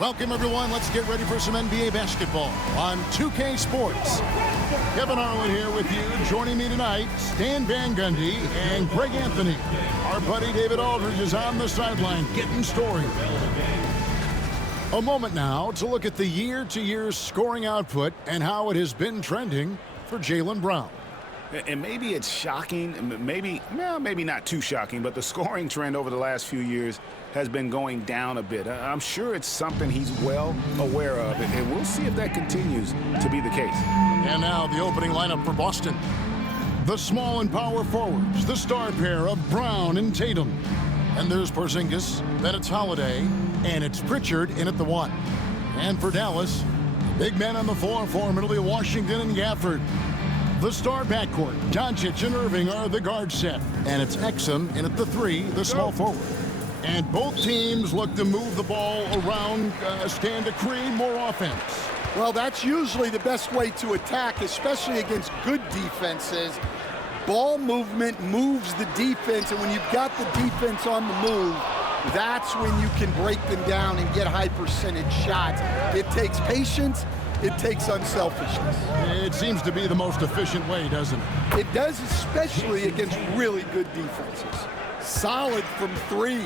Welcome, everyone. Let's get ready for some NBA basketball on 2K Sports. Kevin Harlan here with you. Joining me tonight, Stan Van Gundy and Greg Anthony. Our buddy David Aldridge is on the sideline getting story. A moment now to look at the year-to-year scoring output and how it has been trending for Jaylen Brown. And maybe it's shocking, maybe not too shocking, but the scoring trend over the last few years has been going down a bit. I'm sure it's something he's well aware of, and we'll see if that continues to be the case. And now the opening lineup for Boston. The small and power forwards, the star pair of Brown and Tatum. And there's Porzingis, then it's Holiday, and it's Pritchard in at the 1. And for Dallas, big men on the floor for him, it'll be Washington and Gafford. The star backcourt, Doncic and Irving are the guard set. And it's Exum in at the 3, the small forward. And both teams look to move the ball around, stand to create more offense. Well, that's usually the best way to attack, especially against good defenses. Ball movement moves the defense, and when you've got the defense on the move, that's when you can break them down and get high percentage shots. It takes patience. It takes unselfishness. It seems to be the most efficient way, doesn't it? It does, especially against really good defenses. Solid from 3.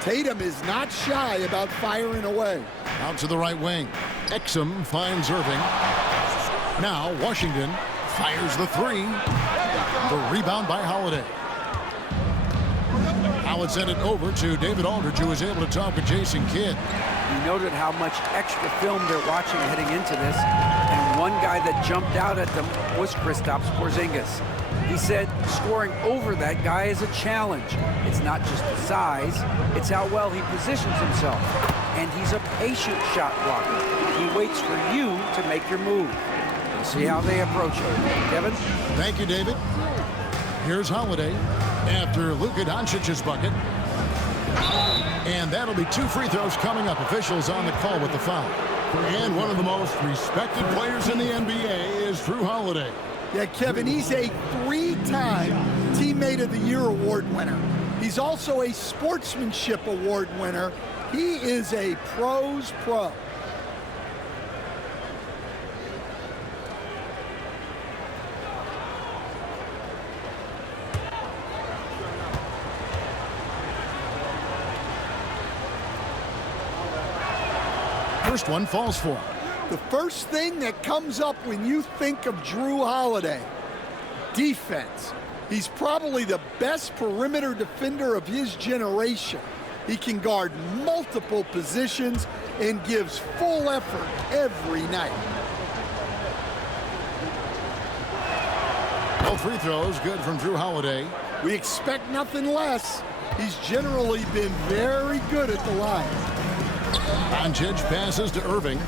Tatum is not shy about firing away. Out to the right wing. Exum finds Irving. Now Washington fires the 3. The rebound by Holiday. Now it's sent it over to David Aldridge, who was able to talk with Jason Kidd. You noted how much extra film they're watching heading into this, and one guy that jumped out at them was Kristaps Porzingis. He said scoring over that guy is a challenge. It's not just the size, it's how well he positions himself. And he's a patient shot blocker. He waits for you to make your move. We'll see how they approach it. Kevin? Thank you, David. Here's Holiday after Luka Doncic's bucket. And that'll be 2 free throws coming up. Officials on the call with the foul. And one of the most respected players in the NBA is Jrue Holiday. Yeah, Kevin, he's a 3-time Teammate of the Year award winner. He's also a Sportsmanship Award winner. He is a pro's pro. First one falls for him. The first thing that comes up when you think of Jrue Holiday, defense. He's probably the best perimeter defender of his generation. He can guard multiple positions and gives full effort every night. All free throws good from Jrue Holiday. We expect nothing less. He's generally been very good at the line. Doncic passes to Irving.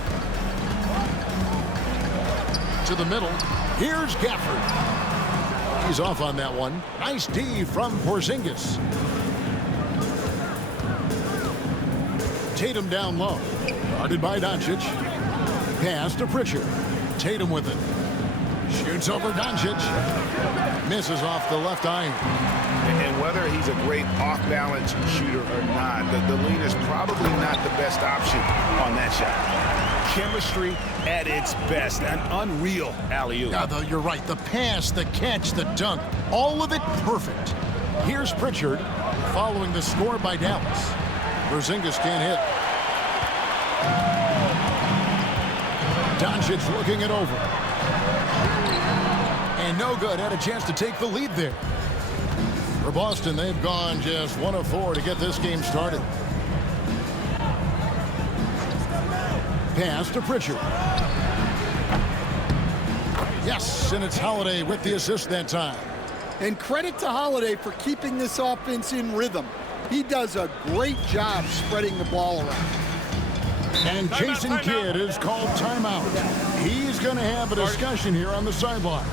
To the middle. Here's Gafford. He's off on that one. Nice D from Porzingis. Tatum down low. Guarded by Doncic. Pass to Pritchard. Tatum with it. Shoots over Doncic. Misses off the left iron. And whether he's a great off-balance shooter or not, the lean is probably not the best option on that shot. Chemistry at its best. An unreal alley-oop. Yeah, though, you're right. The pass, the catch, the dunk, all of it perfect. Here's Pritchard following the score by Dallas. Porzingis can't hit. Doncic looking it over. And no good. Had a chance to take the lead there. For Boston, they've gone just 1 of 4 to get this game started. Pass to Pritchard. Yes, and it's Holiday with the assist that time. And credit to Holiday for keeping this offense in rhythm. He does a great job spreading the ball around. And Jason Kidd is called timeout. He's going to have a discussion here on the sideline.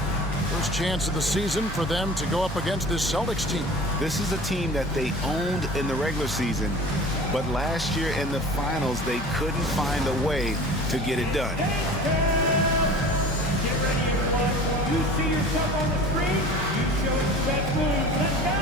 First chance of the season for them to go up against this Celtics team. This is a team that they owned in the regular season, but last year in the finals, they couldn't find a way to get it done. You see yourself on the screen, you chose the best move. Let's go!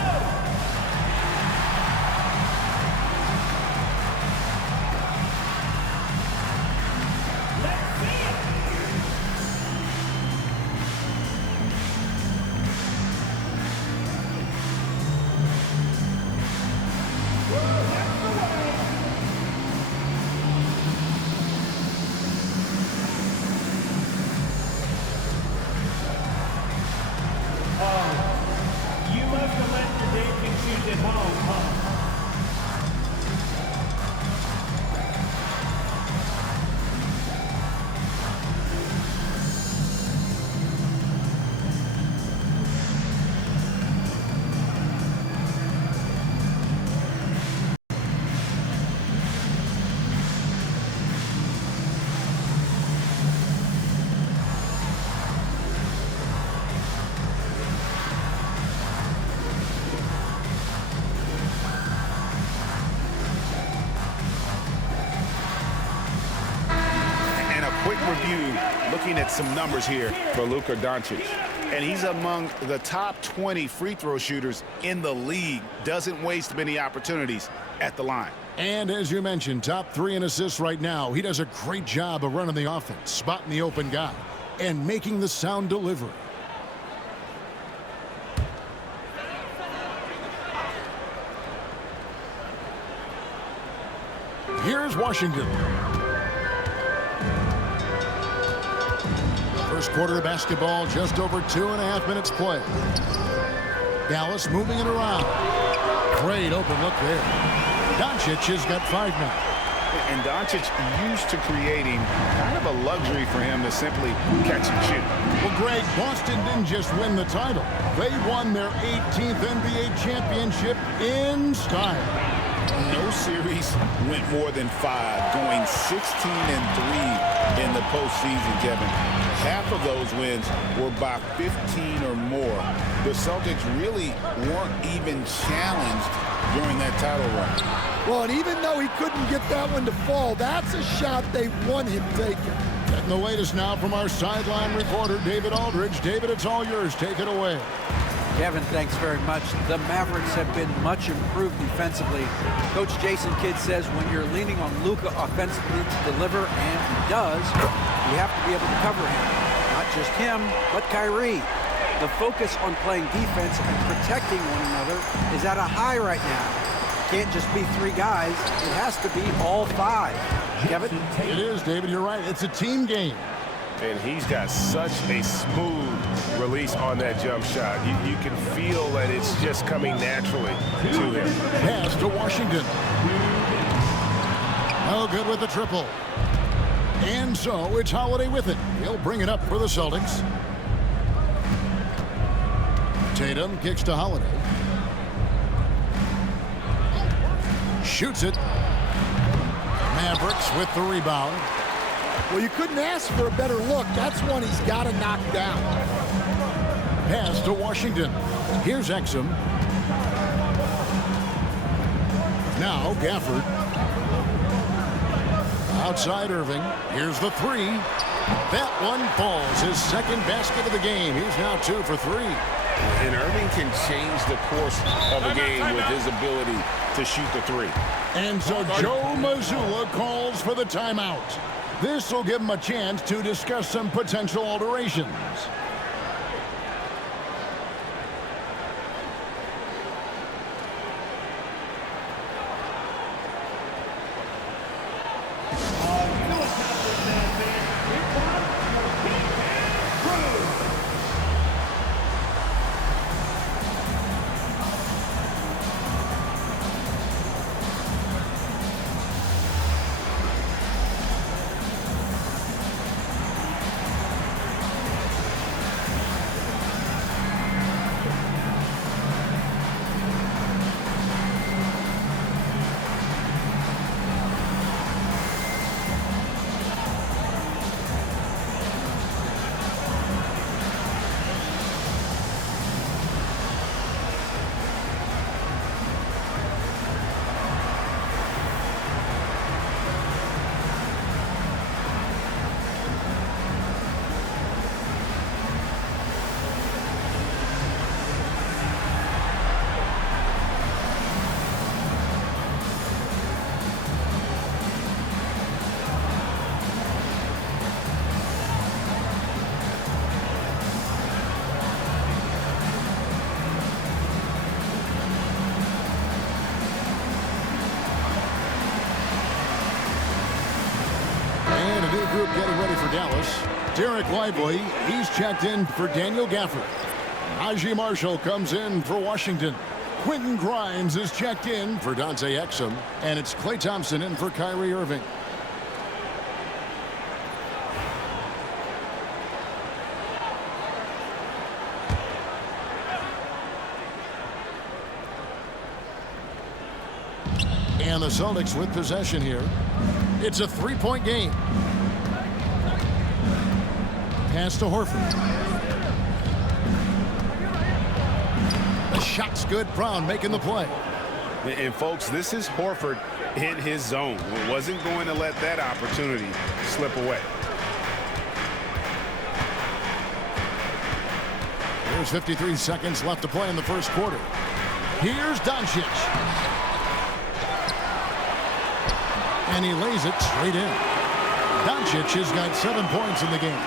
quick review, looking at some numbers here for Luka Doncic. And he's among the top 20 free throw shooters in the league. Doesn't waste many opportunities at the line. And as you mentioned, top 3 in assists right now. He does a great job of running the offense, spotting the open guy, and making the sound delivery. Here's Washington. First quarter of basketball, just over 2.5 minutes play. Dallas moving it around. Great open look there. Doncic has got 5 now. And Doncic used to creating kind of a luxury for him to simply catch and shoot. Well, Greg, Boston didn't just win the title. They won their 18th NBA championship in style. No series went more than 5, going 16-3 in the postseason, Kevin. Half of those wins were by 15 or more. The Celtics really weren't even challenged during that title run. Well, and even though he couldn't get that one to fall, that's a shot they want him taking. And the latest now from our sideline reporter, David Aldridge. David, it's all yours. Take it away. Kevin, thanks very much. The Mavericks have been much improved defensively. Coach Jason Kidd says when you're leaning on Luka offensively to deliver, and he does, you have to be able to cover him. Not just him, but Kyrie. The focus on playing defense and protecting one another is at a high right now. It can't just be 3 guys. It has to be all 5. Kevin? It is, David. You're right. It's a team game. And he's got such a smooth release on that jump shot. You can feel that it's just coming naturally to him. Pass to Washington. Oh, good with the triple. And so it's Holiday with it. He'll bring it up for the Celtics. Tatum kicks to Holiday. Shoots it. Mavericks with the rebound. Well, you couldn't ask for a better look. That's one he's got to knock down. Pass to Washington. Here's Exum. Now Gafford. Outside Irving. Here's the 3. That one falls. His second basket of the game. He's now 2 for 3. And Irving can change the course of a game with his ability to shoot the 3. And so Joe Mazzulla calls for the timeout. This will give him a chance to discuss some potential alterations. Group getting ready for Dallas. Derek Lively, he's checked in for Daniel Gafford. Najee Marshall comes in for Washington. Quentin Grimes is checked in for Dante Exum. And it's Klay Thompson in for Kyrie Irving. And the Celtics with possession here. It's a 3-point game. Pass to Horford. The shot's good. Brown making the play. And folks, this is Horford in his zone. Wasn't going to let that opportunity slip away. There's 53 seconds left to play in the first quarter. Here's Doncic. And he lays it straight in. Doncic has got 7 points in the game.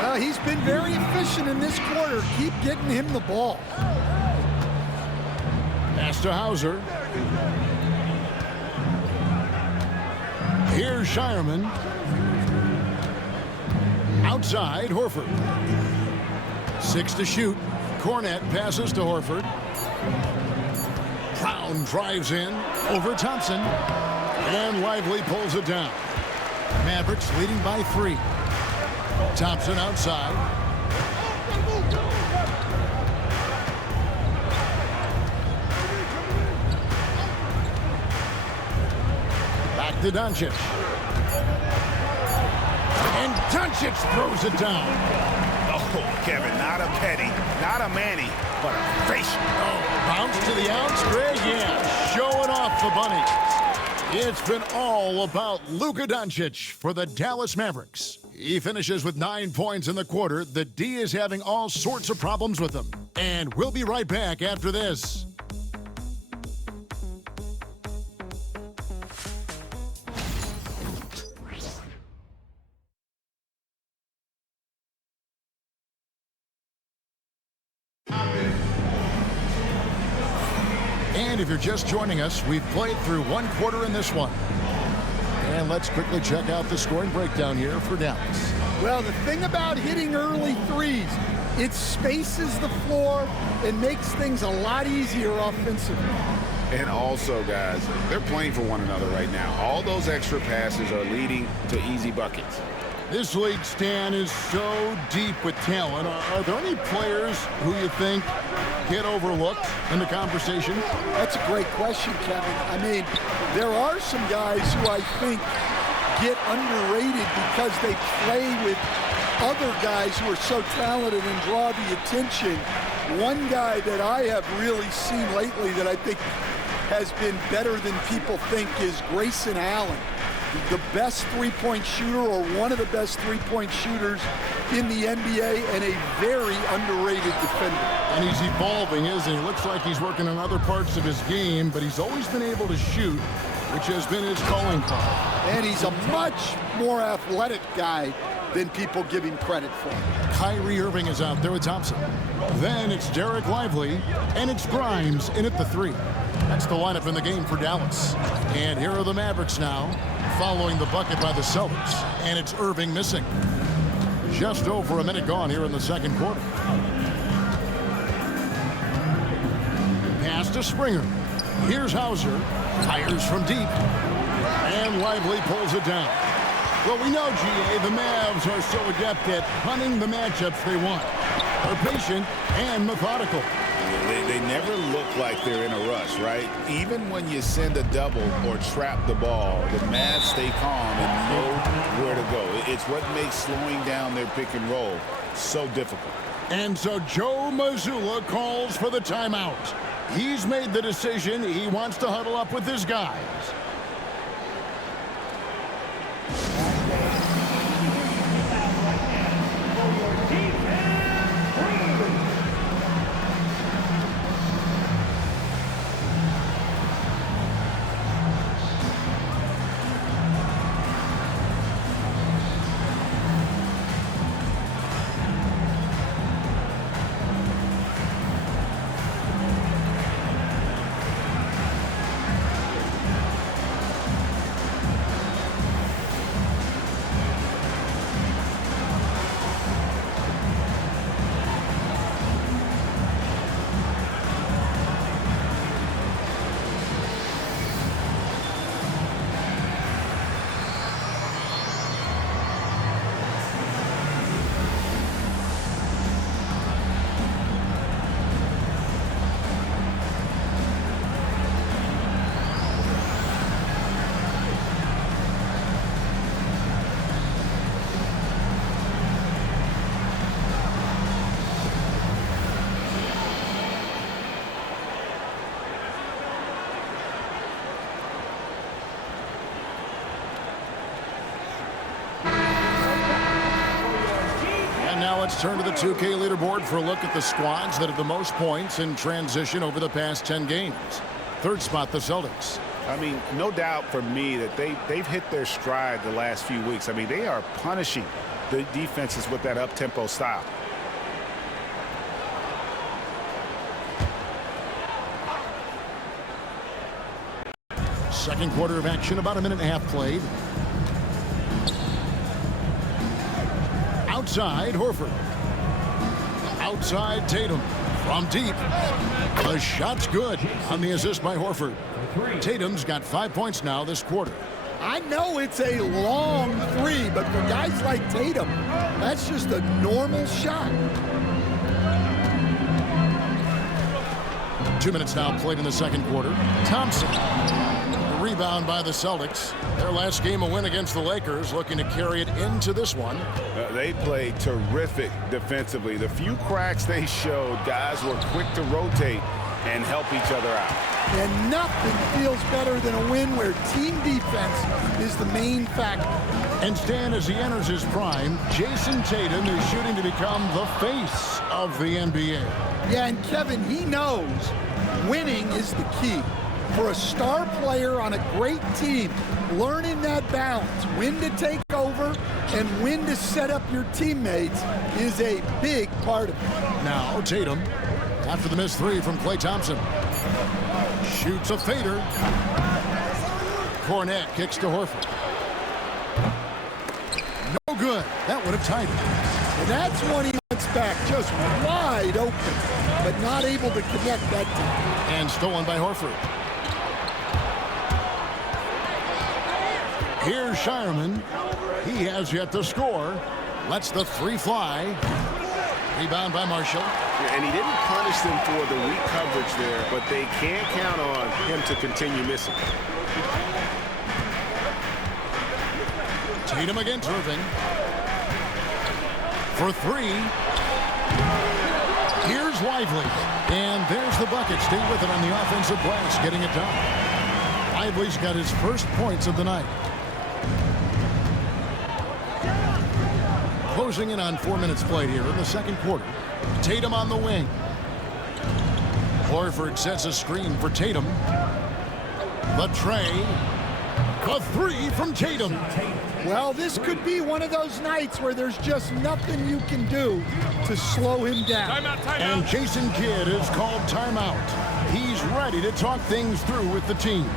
Well, he's been very efficient in this quarter. Keep getting him the ball. Pass to Hauser. Here's Shireman. Outside, Horford. 6 to shoot. Cornette passes to Horford. Brown drives in over Thompson. And Lively pulls it down. Mavericks leading by 3. Thompson outside. Back to Doncic. And Doncic throws it down. Oh, Kevin, not a Petty, not a Manny, but a facial. Oh, bounce to the outs, Greg. Yeah, showing off the bunny. It's been all about Luka Doncic for the Dallas Mavericks. He finishes with 9 points in the quarter. The D is having all sorts of problems with him. And we'll be right back after this. And if you're just joining us, we've played through 1 quarter in this one. And let's quickly check out the scoring breakdown here for Dallas. Well, the thing about hitting early threes, it spaces the floor and makes things a lot easier offensively. And also, guys, they're playing for one another right now. All those extra passes are leading to easy buckets. This league, Stan, is so deep with talent. Are there any players who you think get overlooked in the conversation? That's a great question, Kevin. I mean, there are some guys who I think get underrated because they play with other guys who are so talented and draw the attention. One guy that I have really seen lately that I think has been better than people think is Grayson Allen. The best three-point shooter, or one of the best three-point shooters in the NBA, and a very underrated defender. And he's evolving, isn't he? Looks like he's working on other parts of his game, but he's always been able to shoot, which has been his calling card. And he's a much more athletic guy than people give him credit for. Kyrie Irving is out there with Thompson. Then it's Derek Lively, and it's Grimes in at the 3. That's the lineup in the game for Dallas. And here are the Mavericks now, following the bucket by the Celtics. And it's Irving missing. Just over a minute gone here in the second quarter. Pass to Springer. Here's Hauser. Fires from deep. And Lively pulls it down. Well, we know, GA, the Mavs are so adept at hunting the matchups they want. They're patient and methodical. They never look like they're in a rush, right? Even when you send a double or trap the ball, the Mavs stay calm and know where to go. It's what makes slowing down their pick and roll so difficult. And so Joe Mazzulla calls for the timeout. He's made the decision. He wants to huddle up with his guys. Let's turn to the 2K leaderboard for a look at the squads that have the most points in transition over the past 10 games. Third spot, the Celtics. I mean, no doubt for me that they've hit their stride the last few weeks. I mean, they are punishing the defenses with that up-tempo style. Second quarter of action, about a minute and a half played. Outside, Horford. Outside, Tatum. From deep. The shot's good on the assist by Horford. Tatum's got 5 points now this quarter. I know it's a long three, but for guys like Tatum, that's just a normal shot. 2 minutes now played in the second quarter. Thompson. The rebound by the Celtics. Their last game a win against the Lakers, looking to carry it into this one. They played terrific defensively. The few cracks they showed, guys were quick to rotate and help each other out. And nothing feels better than a win where team defense is the main factor. And Stan, as he enters his prime, Jason Tatum is shooting to become the face of the NBA. Yeah, and Kevin, he knows winning is the key. For a star player on a great team, learning that balance, when to take over and when to set up your teammates, is a big part of it. Now Tatum, after the missed three from Klay Thompson, shoots a fader. Cornette kicks to Horford. No good. That would have tied it. And that's when he gets back, just wide open, but not able to connect that time. And stolen by Horford. Here's Shireman. He has yet to score. Lets the three fly. Rebound by Marshall. And he didn't punish them for the weak coverage there, but they can't count on him to continue missing. Tatum against Irving. For three. Here's Lively. And there's the bucket. Stay with it on the offensive glass, getting it done. Lively's got his first points of the night. Closing in on 4 minutes played here in the second quarter. Tatum on the wing. Horford sets a screen for Tatum. The tray. The three from Tatum. Well, this could be one of those nights where there's just nothing you can do to slow him down. Timeout. And Jason Kidd is called timeout. He's ready to talk things through with the team.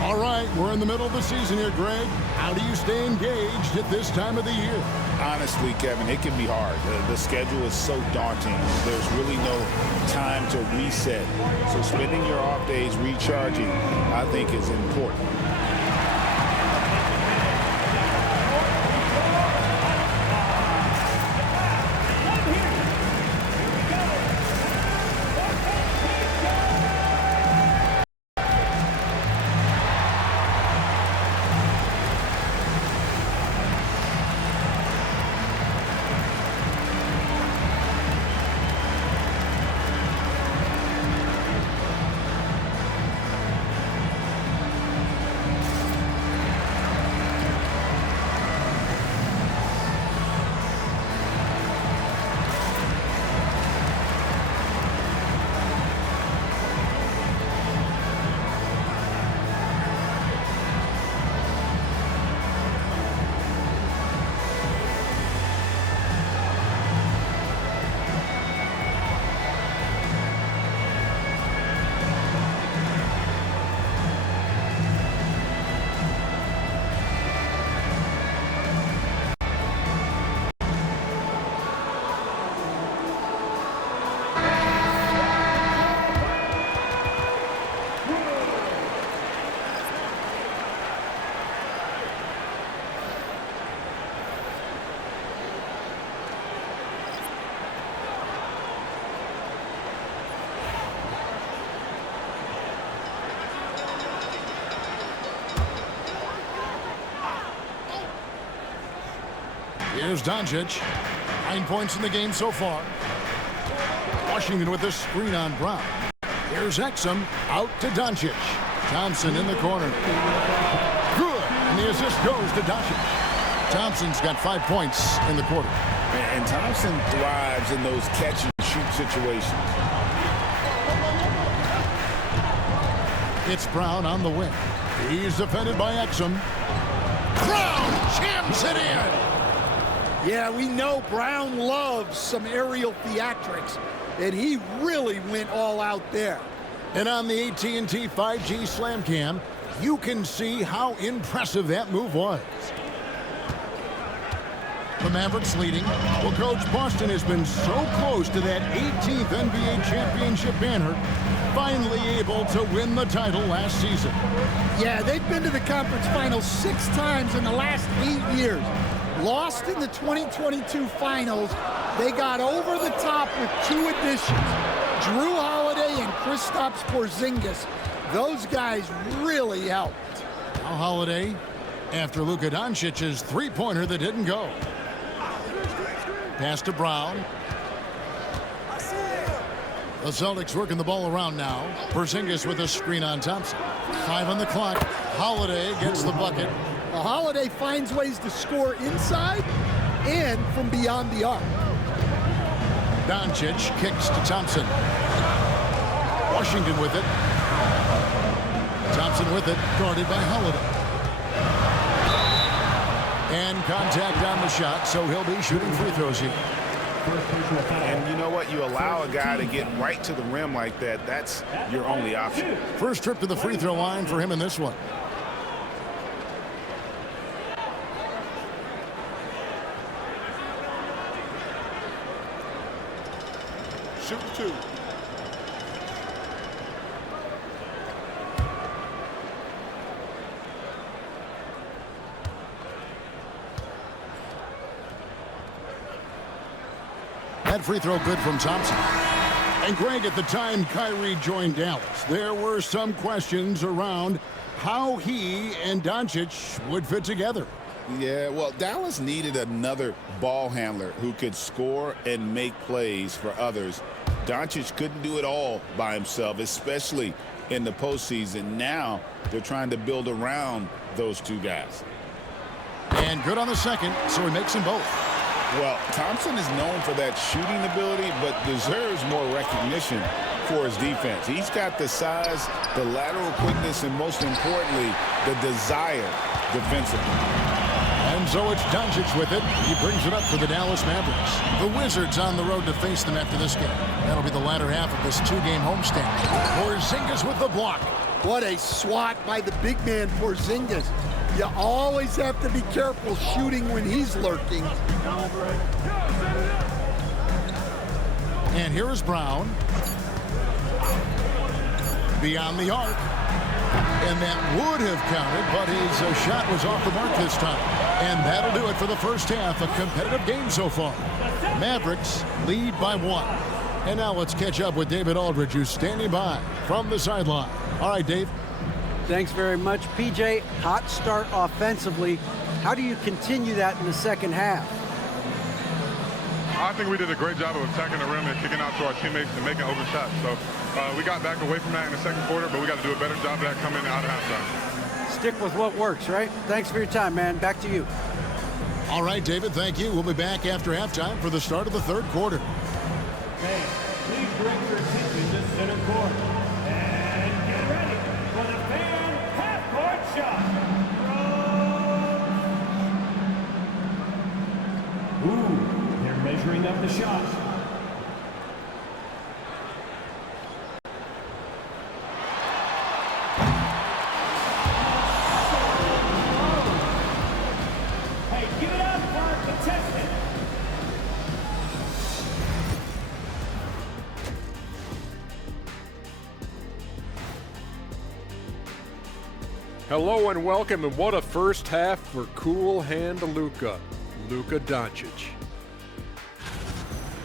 All right, we're in the middle of the season here, Greg. How do you stay engaged at this time of the year? Honestly, Kevin, it can be hard. The schedule is so daunting. There's really no time to reset. So spending your off days recharging, I think, is important. Here's Doncic. 9 points in the game so far. Washington with this screen on Brown. Here's Exum out to Doncic. Thompson in the corner. Good. And the assist goes to Doncic. Thompson's got 5 points in the quarter. And Thompson thrives in those catch-and-shoot situations. It's Brown on the wing. He's defended by Exum. Brown jams it in. Yeah, we know Brown loves some aerial theatrics, and he really went all out there. And on the AT&T 5G Slam Cam, you can see how impressive that move was. The Mavericks leading. Well, Coach, Boston has been so close to that 18th NBA championship banner, finally able to win the title last season. Yeah, they've been to the conference finals 6 times in the last 8 years. Lost in the 2022 finals. They got over the top with 2 additions. Drew Holiday and Kristaps Porzingis. Those guys really helped. Now Holiday after Luka Doncic's three-pointer that didn't go. Pass to Brown. The Celtics working the ball around now. Porzingis with a screen on Thompson. 5 on the clock. Holiday gets the bucket. Holiday finds ways to score inside and from beyond the arc. Doncic kicks to Thompson. Washington with it. Thompson with it, guarded by Holiday. And contact on the shot, so he'll be shooting free throws here. And you know what? You allow a guy to get right to the rim like that, that's your only option. First trip to the free throw line for him in this one. Shoot 2. That free throw good from Thompson. And Greg, at the time Kyrie joined Dallas, there were some questions around how he and Doncic would fit together. Yeah, well, Dallas needed another ball handler who could score and make plays for others. Doncic couldn't do it all by himself, especially in the postseason. Now they're trying to build around those 2 guys. And good on the second, so he makes them both. Well, Thompson is known for that shooting ability, but deserves more recognition for his defense. He's got the size, the lateral quickness, and most importantly, the desire defensively. And so it's Doncic with it. He brings it up for the Dallas Mavericks. The Wizards on the road to face them after this game. That'll be the latter half of this 2-game homestand. Porzingis with the block. What a swat by the big man Porzingis. You always have to be careful shooting when he's lurking. And here is Brown. Beyond the arc. And that would have counted, but his shot was off the mark this time. And that'll do it for the first half. A competitive game so far. Mavericks lead by 1. And now let's catch up with David Aldridge, who's standing by from the sideline. All right, Dave. Thanks very much, PJ. Hot start offensively. How do you continue that in the second half? I think we did a great job of attacking the rim and kicking out to our teammates and making open shots. So we got back away from that in the second quarter, but we got to do a better job of that coming out of halftime. Stick with what works, right? Thanks for your time, man. Back to you. All right, David, thank you. We'll be back after halftime for the start of the third quarter. Okay, please direct your attention to center court. And get ready for the fan half-court shot. Ooh, they're measuring up the shot. Hey, give it up for our contestant. Hello and welcome, and what a first half for cool hand Luka Doncic.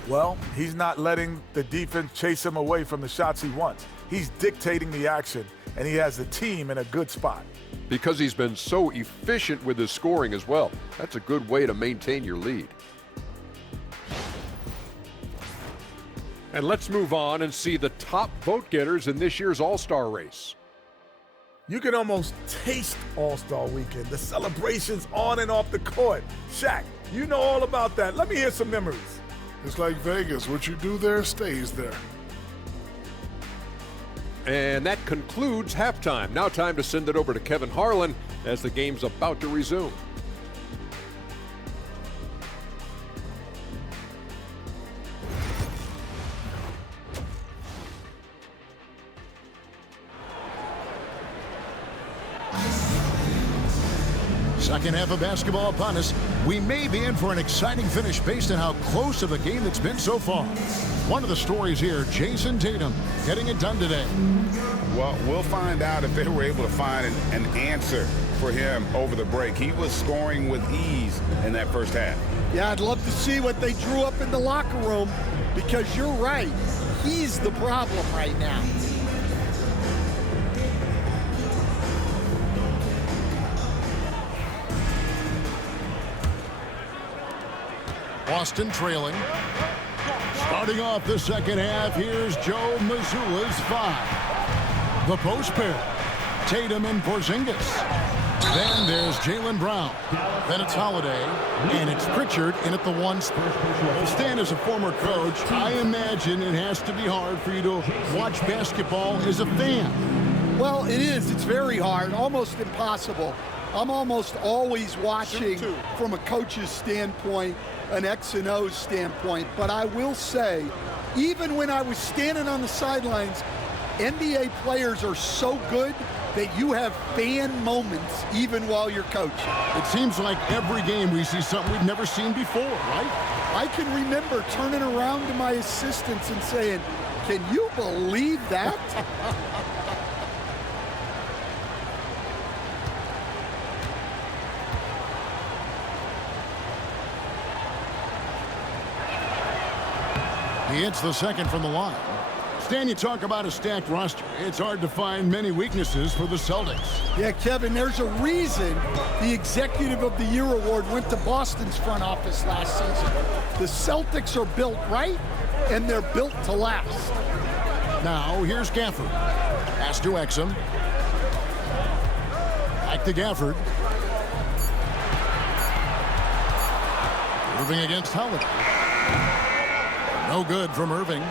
Well, he's not letting the defense chase him away from the shots he wants. He's dictating the action, and he has the team in a good spot. Because he's been so efficient with his scoring as well. That's a good way to maintain your lead. And let's move on and see the top vote getters in this year's All-Star race. You can almost taste All-Star Weekend, the celebrations on and off the court. Shaq, you know all about that. Let me hear some memories. It's like Vegas. What you do there stays there. And that concludes halftime. Now time to send it over to Kevin Harlan as the game's about to resume. Second half of basketball upon us. We may be in for an exciting finish based on how close of a game it's been so far. One of the stories here, Jason Tatum getting it done today. Well, we'll find out if they were able to find an answer for him over the break. He was scoring with ease in that first half. Yeah, I'd love to see what they drew up in the locker room, because you're right. He's the problem right now. Boston trailing. Starting off the second half, here's Joe Mazzulla's 5. The post pair, Tatum and Porzingis. Then there's Jaylen Brown. Then it's Holiday, and it's Pritchard in at the 1 spot. Stan, as a former coach, I imagine it has to be hard for you to watch basketball as a fan. Well, it is. It's very hard, almost impossible. I'm almost always watching from a coach's standpoint, an X and O standpoint. But I will say, even when I was standing on the sidelines, NBA players are so good that you have fan moments even while you're coaching. It seems like every game we see something we've never seen before, right? I can remember turning around to my assistants and saying, "Can you believe that?" He hits the second from the line. Stan, you talk about a stacked roster. It's hard to find many weaknesses for the Celtics. Yeah, Kevin, there's a reason the Executive of the Year award went to Boston's front office last season. The Celtics are built right, and they're built to last. Now, here's Gafford. Pass to Exum. Back to Gafford. Irving against Holiday. No good from Irving.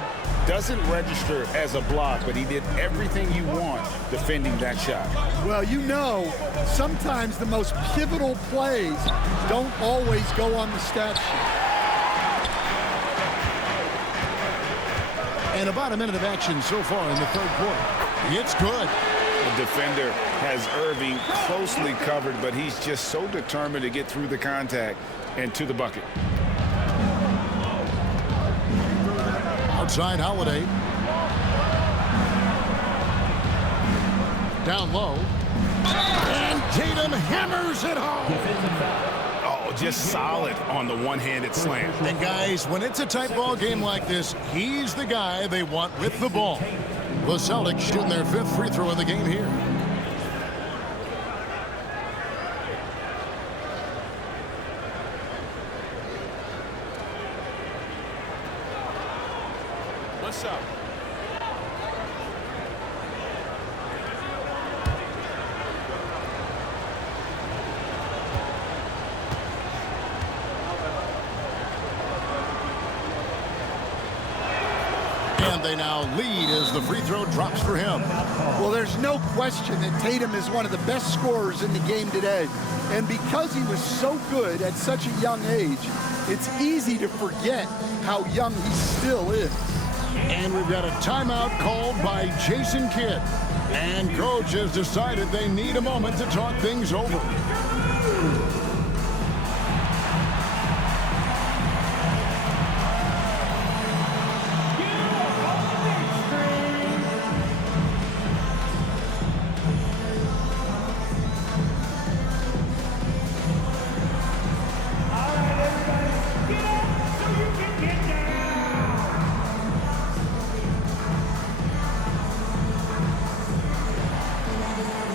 Doesn't register as a block, but he did everything you want defending that shot. Well, you know, sometimes the most pivotal plays don't always go on the stat sheet. And about a minute of action so far in the third quarter. It's good. The defender has Irving closely covered, but he's just so determined to get through the contact and to the bucket. Outside Holiday. Down low. And Tatum hammers it home. Oh, just solid on the one-handed slam. And guys, when it's a tight ball game like this, he's the guy they want with the ball. The Celtics shooting their 5th free throw of the game here. What's up? And they now lead as the free throw drops for him. Well, there's no question that Tatum is one of the best scorers in the game today. And because he was so good at such a young age, it's easy to forget how young he still is. And we've got a timeout called by Jason Kidd. And coach has decided they need a moment to talk things over.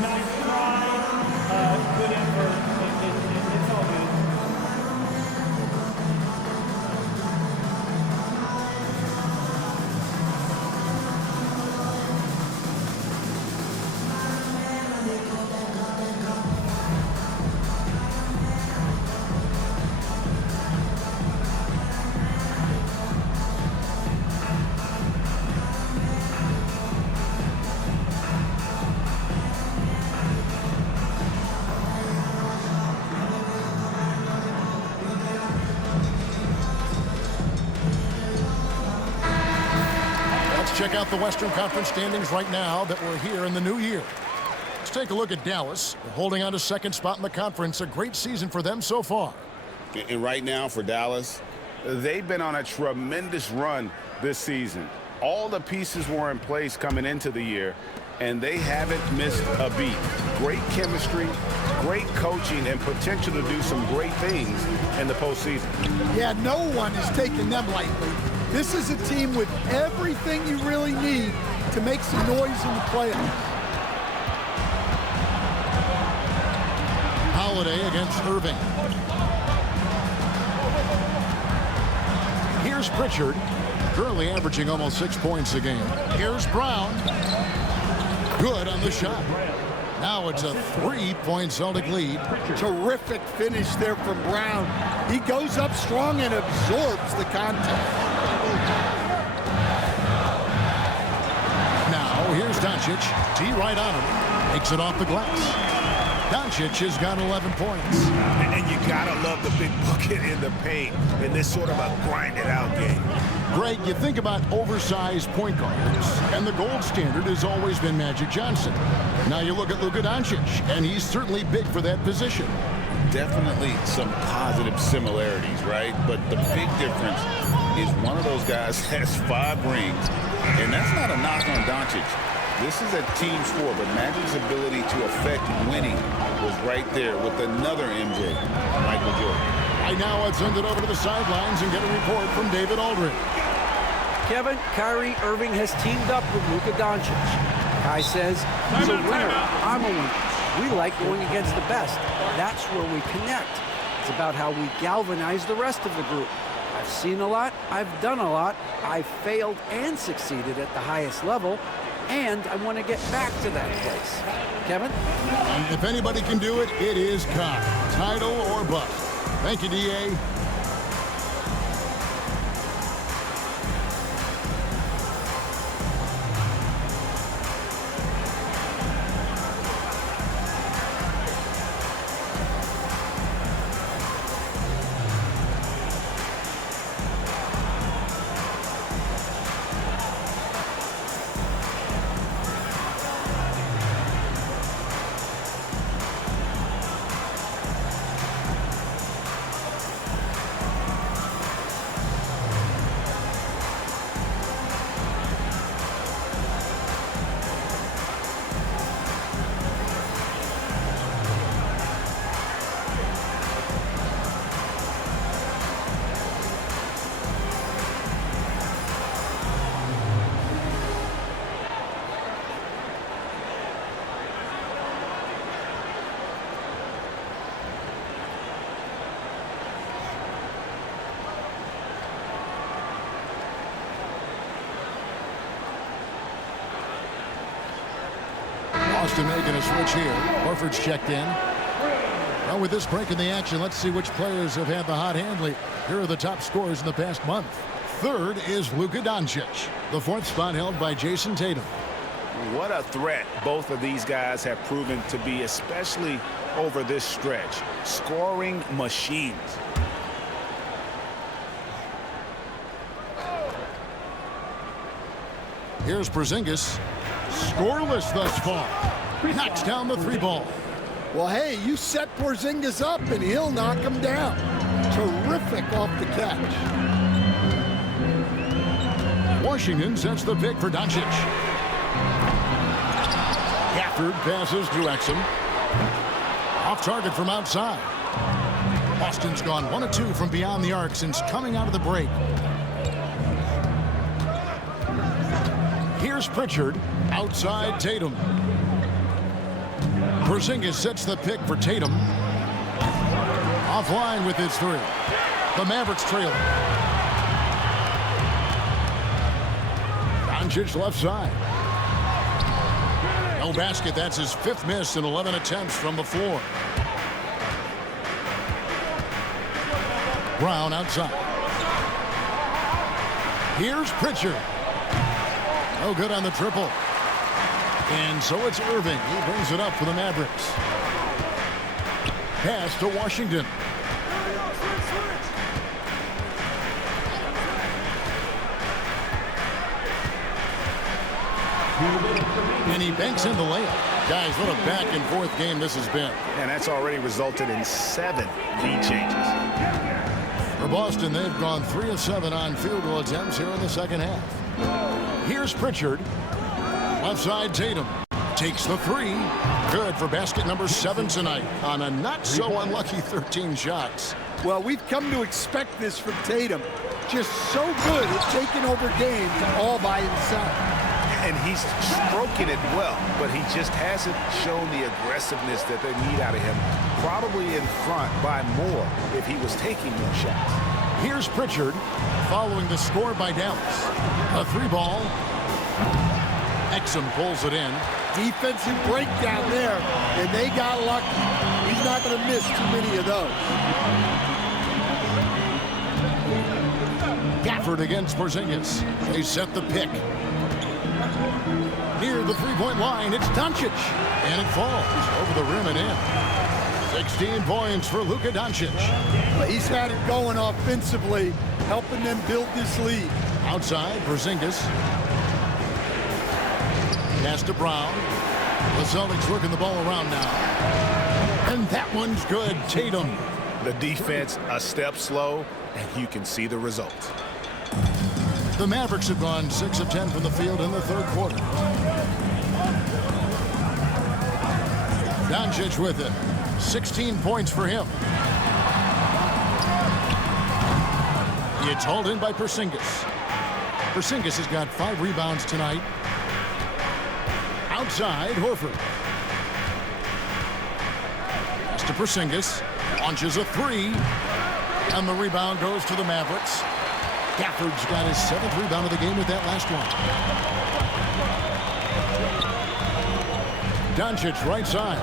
Nice try. Good effort. check out the Western Conference standings right now that we're here in the new year. Let's take a look at Dallas. They're holding on to second spot in the conference. A great season for them so far. And right now for Dallas, they've been on a tremendous run this season. All the pieces were in place coming into the year, and they haven't missed a beat. Great chemistry, great coaching, and potential to do some great things in the postseason. Yeah, no one is taking them lightly. This is a team with everything you really need to make some noise in the playoffs. Holiday against Irving. Here's Pritchard, currently averaging almost 6 points a game. Here's Brown. Good on the shot. Now it's a 3-point Celtic lead. Terrific finish there from Brown. He goes up strong and absorbs the contact. Now here's Doncic. T right on him. Makes it off the glass. Doncic has got 11 points. And you gotta love the big bucket in the paint in this sort of a grind-it-out game. Greg, you think about oversized point guards, and the gold standard has always been Magic Johnson. Now you look at Luka Doncic, and he's certainly big for that position. Definitely some positive similarities, right? But the big difference is one of those guys has 5 rings, and that's not a knock on Doncic. This is a team sport, but Magic's ability to affect winning was right there with another MJ, Michael Jordan. Right now, let's send it over to the sidelines and get a report from David Aldridge. Kevin, Kyrie Irving has teamed up with Luka Doncic. Kai says he's a winner. I'm a winner. We like going against the best. That's where we connect. It's about how we galvanize the rest of the group. I've seen a lot. I've done a lot. I've failed and succeeded at the highest level. And I want to get back to that place. Kevin? If anybody can do it, it is Kai. Title or bust. Thank you, D.A. Boston making a switch here. Horford's checked in. Well, with this break in the action, let's see which players have had the hot hand lately. Here are the top scorers in the past month. Third is Luka Doncic. The 4th spot held by Jason Tatum. What a threat both of these guys have proven to be, especially over this stretch. Scoring machines. Here's Porzingis. Scoreless thus far. Knocks down the 3-ball. Well, hey, you set Porzingis up and he'll knock him down. Terrific off the catch. Washington sets the pick for Doncic. Gafford passes to Exum. Off target from outside. Boston's gone 1 of 2 from beyond the arc since coming out of the break. Here's Pritchard. Outside Tatum. Porzingis sets the pick for Tatum. Offline with his 3. The Mavericks trailing. Doncic left side. No basket. That's his 5th miss in 11 attempts from the floor. Brown outside. Here's Pritchard. No good on the triple. And so it's Irving. He brings it up for the Mavericks. Pass to Washington. And he banks in the layup. Guys, what a back-and-forth game this has been. And that's already resulted in 7 lead changes. For Boston, they've gone 3 of 7 on field goal attempts here in the second half. Here's Pritchard. Left side, Tatum takes the 3. Good for basket number 7 tonight on a not-so-unlucky 13 shots. Well, we've come to expect this from Tatum. Just so good at taking over games all by himself. And he's stroking it well, but he just hasn't shown the aggressiveness that they need out of him. Probably in front by more if he was taking more shots. Here's Pritchard following the score by Dallas. A 3-ball. Exum pulls it in. Defensive breakdown there, and they got lucky. He's not going to miss too many of those. Gafford against Porzingis. They set the pick. Near the three-point line, it's Doncic. And it falls over the rim and in. 16 points for Luka Doncic. But he's had it going offensively, helping them build this lead. Outside, Porzingis. Pass to Brown. The Celtics working the ball around now. And that one's good. Tatum. The defense a step slow, and you can see the results. The Mavericks have gone 6 of 10 from the field in the third quarter. Doncic with it. 16 points for him. It's hauled in by Porzingis. Porzingis has got 5 rebounds tonight. Outside, Horford. Pass to Porzingis. Launches a 3. And the rebound goes to the Mavericks. Gafford's got his 7th rebound of the game with that last one. Doncic right side.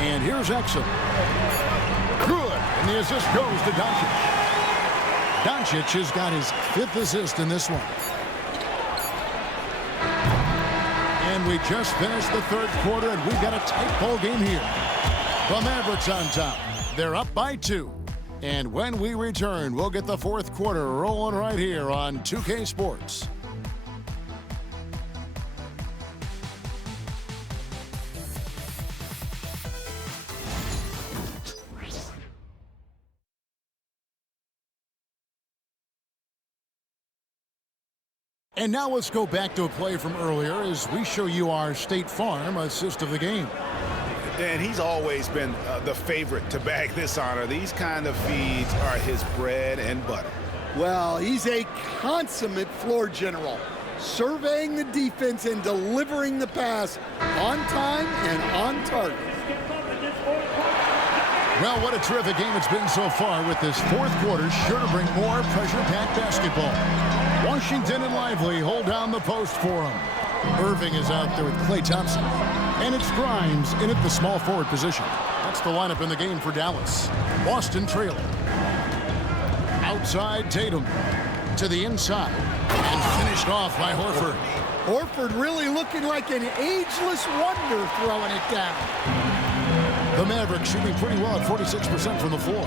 And here's Exum. Good. And the assist goes to Doncic. Doncic has got his 5th assist in this one. And we just finished the third quarter, and we've got a tight ball game here. The Mavericks on top. They're up by 2. And when we return, we'll get the fourth quarter rolling right here on 2K Sports. And now let's go back to a play from earlier as we show you our State Farm assist of the game. And he's always been the favorite to bag this honor. These kind of feeds are his bread and butter. Well, he's a consummate floor general, surveying the defense and delivering the pass on time and on target. Well, what a terrific game it's been so far, with this fourth quarter sure to bring more pressure-packed basketball. Washington and Lively hold down the post for him. Irving is out there with Klay Thompson. And it's Grimes in at the small forward position. That's the lineup in the game for Dallas. Boston trailing. Outside, Tatum to the inside. And finished off by Horford. Horford really looking like an ageless wonder throwing it down. The Mavericks shooting pretty well at 46% from the floor.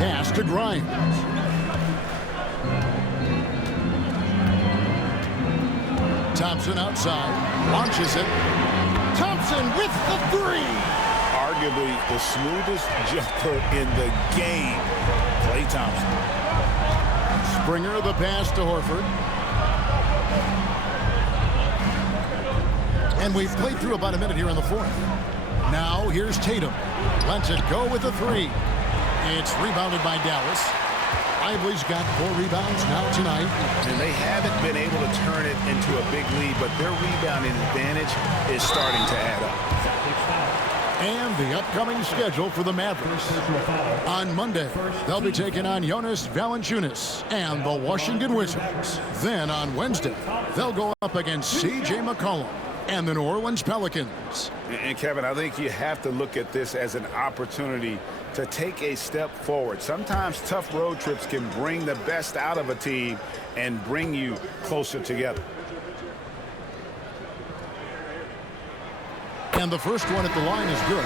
Pass to Grimes. Thompson outside, launches it. Thompson with the 3. Arguably the smoothest jumper in the game, Klay Thompson. Springer the pass to Horford. And we've played through about a minute here in the fourth. Now here's Tatum. Lets it go with the 3. It's rebounded by Dallas. Lively's got 4 rebounds now tonight. And they haven't been able to turn it into a big lead, but their rebounding advantage is starting to add up. And the upcoming schedule for the Mavericks. On Monday, they'll be taking on Jonas Valanciunas and the Washington Wizards. Then on Wednesday, they'll go up against C.J. McCollum and the New Orleans Pelicans. And Kevin, I think you have to look at this as an opportunity to take a step forward. Sometimes tough road trips can bring the best out of a team and bring you closer together. And the first one at the line is good.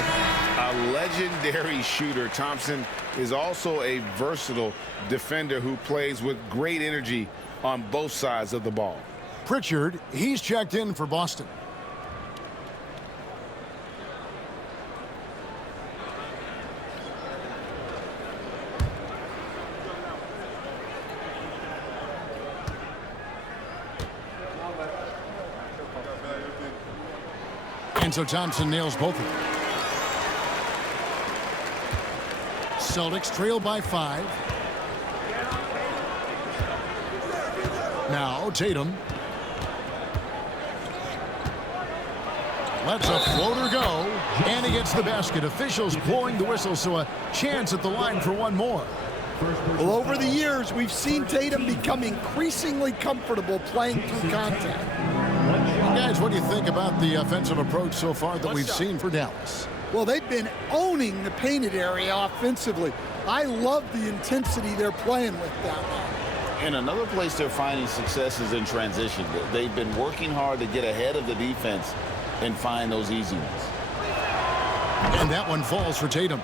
A legendary shooter, Thompson is also a versatile defender who plays with great energy on both sides of the ball. Pritchard, he's checked in for Boston. And so Thompson nails both of them. Celtics trail by 5. Now Tatum. Lets a floater go, and he gets the basket. Officials blowing the whistle, so a chance at the line for one more. Well, over the years, we've seen Tatum become increasingly comfortable playing through contact. Guys, what do you think about the offensive approach so far that we've seen for Dallas? Well, they've been owning the painted area offensively. I love the intensity they're playing with down there. And another place they're finding success is in transition. They've been working hard to get ahead of the defense and find those easy ones. And that one falls for Tatum.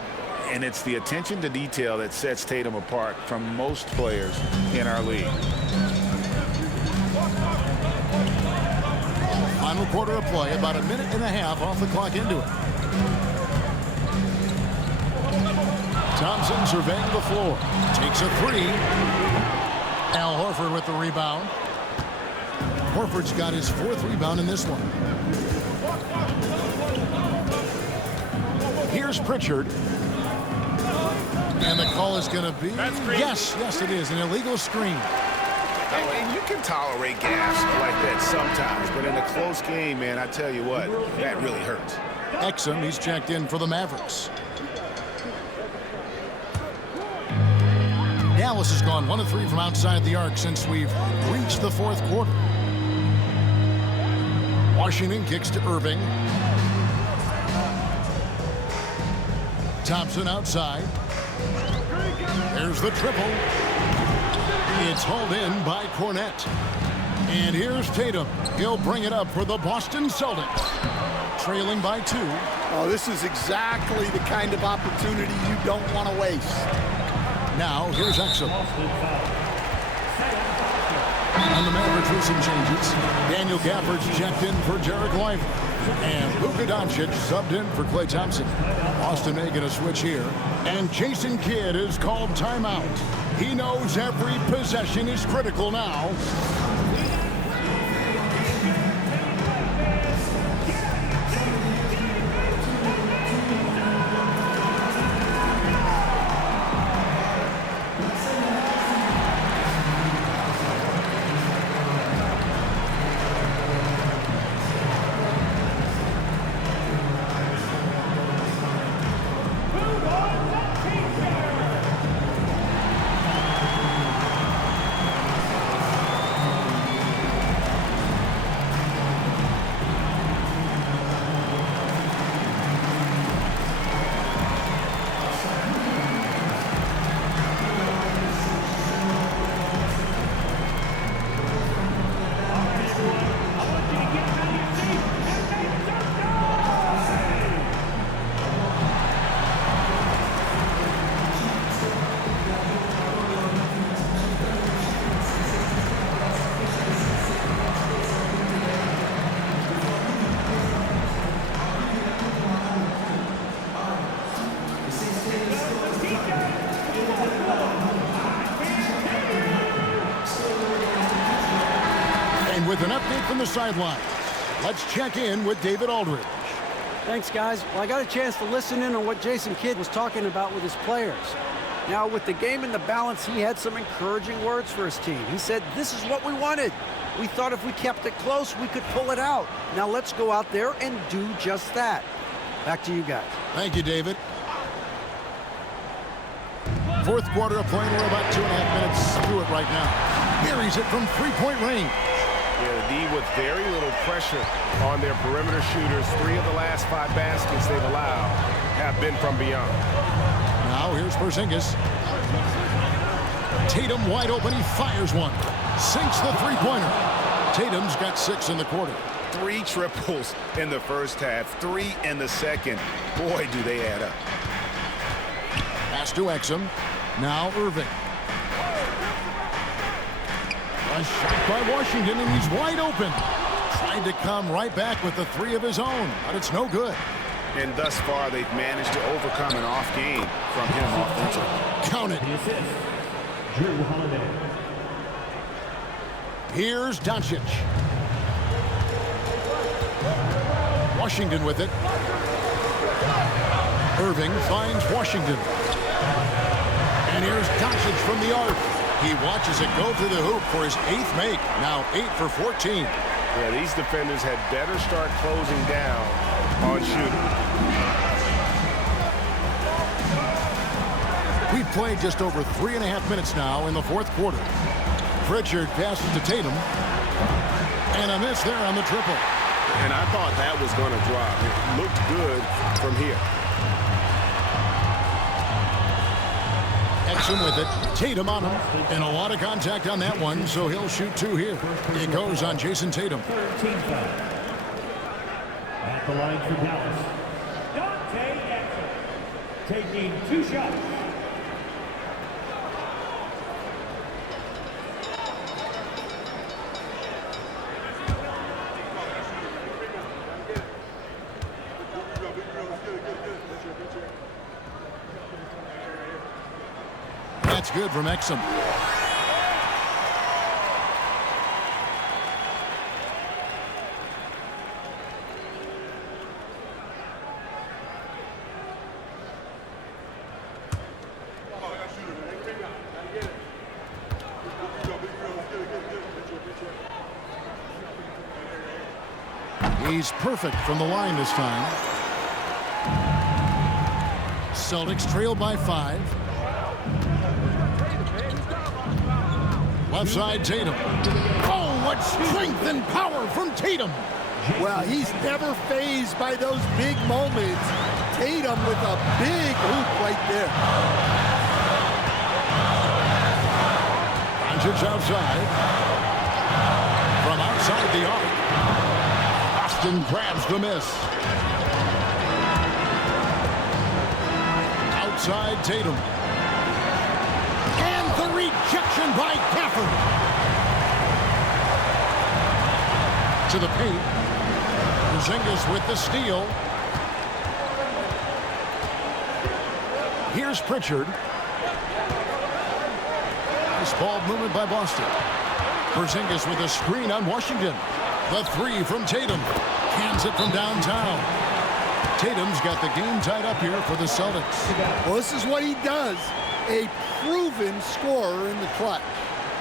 And it's the attention to detail that sets Tatum apart from most players in our league. Final quarter of play, about a minute and a half off the clock into it. Thompson surveying the floor. Takes a 3. Al Horford with the rebound. Horford's got his 4th rebound in this one. Here's Pritchard. And the call is going to be... Yes, it is. An illegal screen. And you can tolerate gas like that sometimes, but in a close game, man, I tell you what, that really hurts. Exum, he's checked in for the Mavericks. Dallas has gone 1 of 3 from outside the arc since we've reached the 4th quarter. Washington kicks to Irving. Thompson outside. There's the triple. It's hauled in by Cornette. And here's Tatum. He'll bring it up for the Boston Celtics. Trailing by 2. Oh, this is exactly the kind of opportunity you don't want to waste. Now, here's Exum. And the Mavericks with some changes. Daniel Gafford's checked in for Jarek Lively. And Luka Doncic subbed in for Klay Thompson. Boston making a switch here. And Jason Kidd is called timeout. He knows every possession is critical now. With an update from the sideline, let's check in with David Aldridge. Thanks, guys. Well, I got a chance to listen in on what Jason Kidd was talking about with his players. Now, with the game in the balance, he had some encouraging words for his team. He said, this is what we wanted. We thought if we kept it close, we could pull it out. Now let's go out there and do just that. Back to you guys. Thank you, David. 4th quarter of play. We're about 2.5 minutes through it right now. Buries it from 3-point range. Yeah, the D with very little pressure on their perimeter shooters. 3 of the last 5 baskets they've allowed have been from beyond. Now here's Porzingis. Tatum wide open. He fires one. Sinks the 3-pointer. Tatum's got 6 in the quarter. 3 triples in the first half, 3 in the second. Boy, do they add up. Pass to Exum. Now Irving. A shot by Washington, and he's wide open. Tried to come right back with the three of his own, but it's no good. And thus far, they've managed to overcome an off game from him offensively. Count it. The assist, Drew Holiday. Here's Doncic. Washington with it. Irving finds Washington. And here's Doncic from the arc. He watches it go through the hoop for his 8th make. Now 8 for 14. Yeah, these defenders had better start closing down on shooting. We've played just over 3.5 minutes now in the 4th quarter. Pritchard passes to Tatum. And a miss there on the triple. And I thought that was going to drop. It looked good from here. Exum with it. Tatum on him. And a lot of contact on that one, so he'll shoot 2 here. It goes on Jason Tatum. 13 foul. At the line for Dallas, Dante Exum, taking 2 shots. That's good from Exum. He's perfect from the line this time. Celtics trail by 5. Left side, Tatum. Oh, what strength and power from Tatum. Well, he's never fazed by those big moments. Tatum with a big hoop right there. Doncic outside. From outside the arc. Boston grabs the miss. Outside Tatum. And the rejection by Gafford. To the paint. Porzingis with the steal. Here's Pritchard. Nice ball movement by Boston. Porzingis with a screen on Washington. The 3 from Tatum. Cans it from downtown. Tatum's got the game tied up here for the Celtics. Well, this is what he does. A proven scorer in the clutch.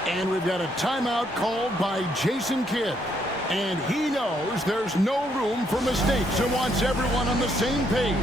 And we've got a timeout called by Jason Kidd. And he knows there's no room for mistakes and wants everyone on the same page.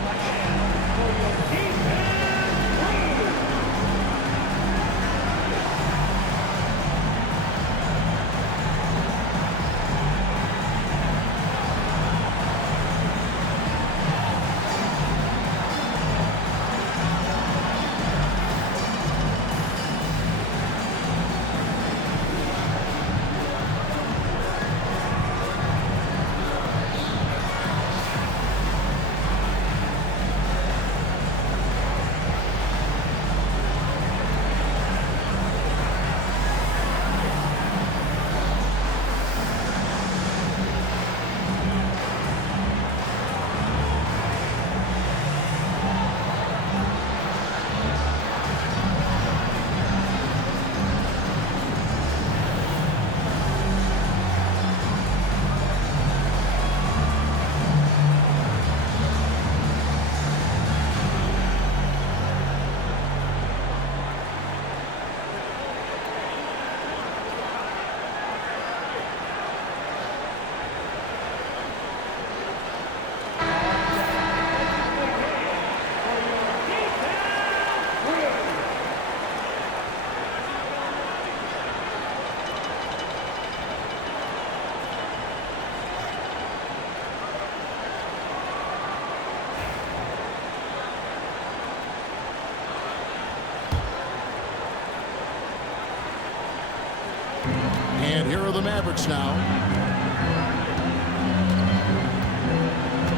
And here are the Mavericks now.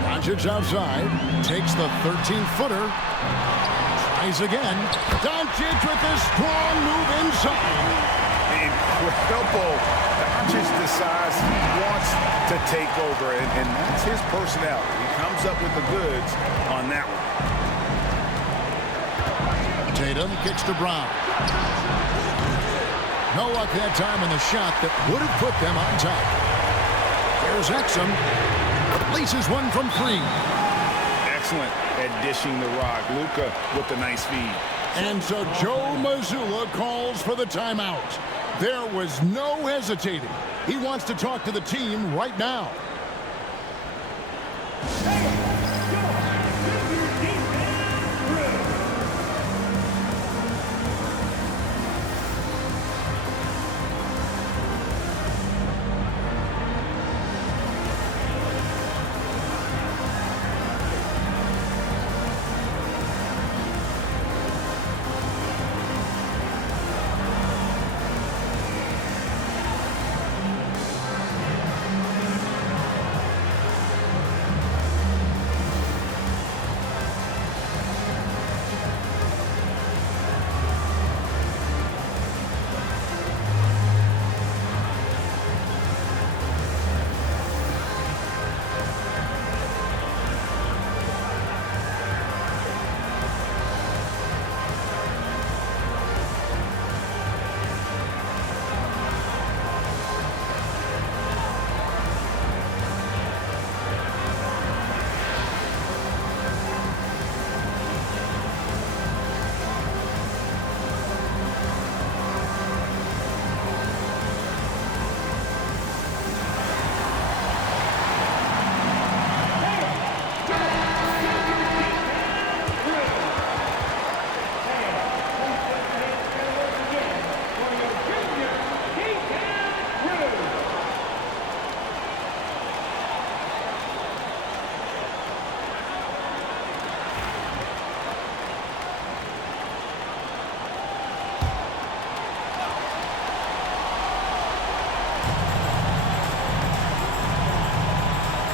Doncic outside. Takes the 13-footer. Tries again. Doncic with a strong move inside. incredible. Doncic decides he wants to take over, and that's his personality. He comes up with the goods on that one. Tatum kicks to Brown. No luck that time in the shot that would have put them on top. Here's Exum. Releases one from 3. Excellent at dishing the rock. Luka with the nice feed. And so Joe Mazzulla calls for the timeout. There was no hesitating. He wants to talk to the team right now.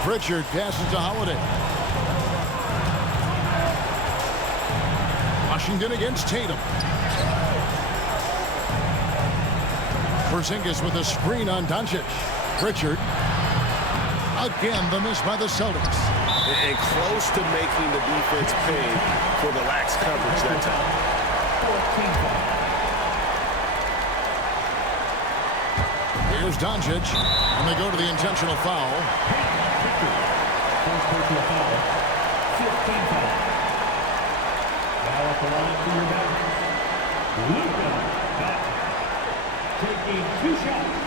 Pritchard passes to Holiday. Washington against Tatum. Porzingis with a screen on Doncic. Pritchard. Again, the miss by the Celtics. And close to making the defense pay for the lax coverage that time. Here's Doncic, and they go to the intentional foul. Personal foul. 15 foul. Now at the line for your Mavericks. Luka Doncic taking 2 shots.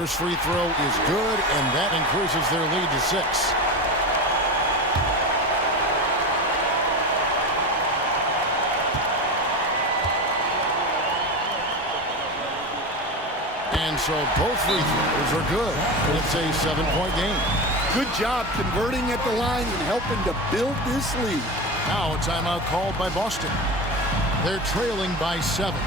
First free throw is good, and that increases their lead to 6. And so both free throws are good. It's a 7-point game. Good job converting at the line and helping to build this lead. Now a timeout called by Boston. They're trailing by 7.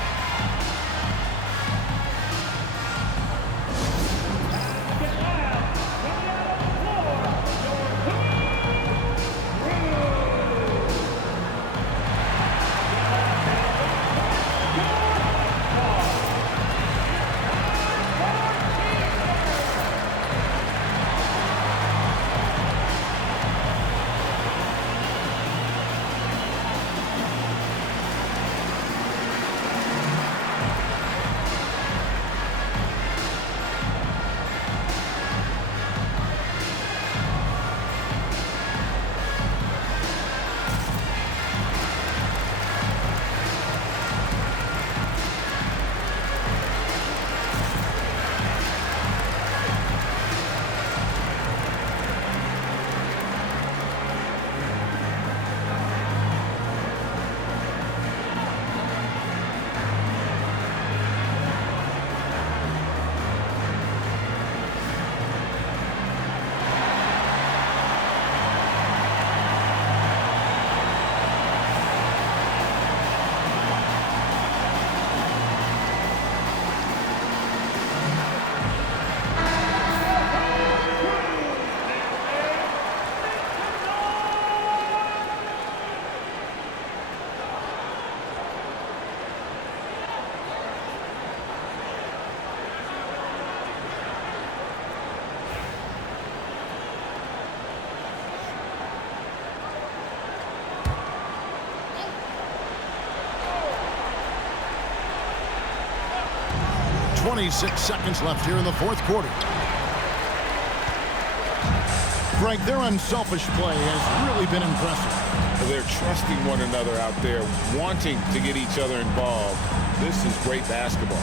26 seconds left here in the fourth quarter. Greg, their unselfish play has really been impressive. They're trusting one another out there, wanting to get each other involved. This is great basketball.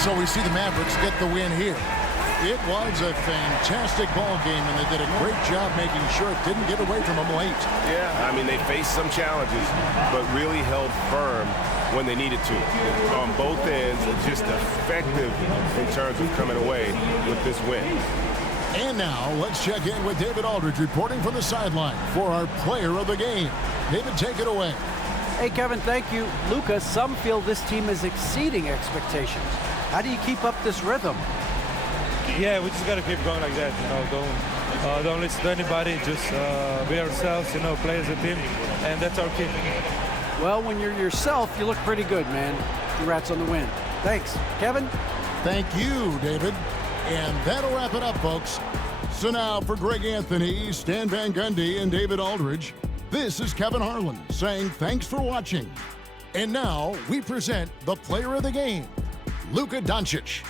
So we see the Mavericks get the win here. It was a fantastic ball game, and they did a great job making sure it didn't get away from them late. Yeah, I mean, they faced some challenges, but really held firm when they needed to. On both ends, just effective in terms of coming away with this win. And now, let's check in with David Aldridge reporting from the sideline for our player of the game. David, take it away. Hey, Kevin, thank you. Luka, some feel this team is exceeding expectations. How do you keep up this rhythm? Yeah, we just got to keep going like that, don't listen to anybody, just be ourselves, play as a team, and that's our key. Well, when you're yourself, you look pretty good, man. Congrats on the win. Thanks. Kevin? Thank you, David. And that'll wrap it up, folks. So now for Greg Anthony, Stan Van Gundy, and David Aldridge, this is Kevin Harlan saying thanks for watching. And now we present the player of the game, Luka Doncic.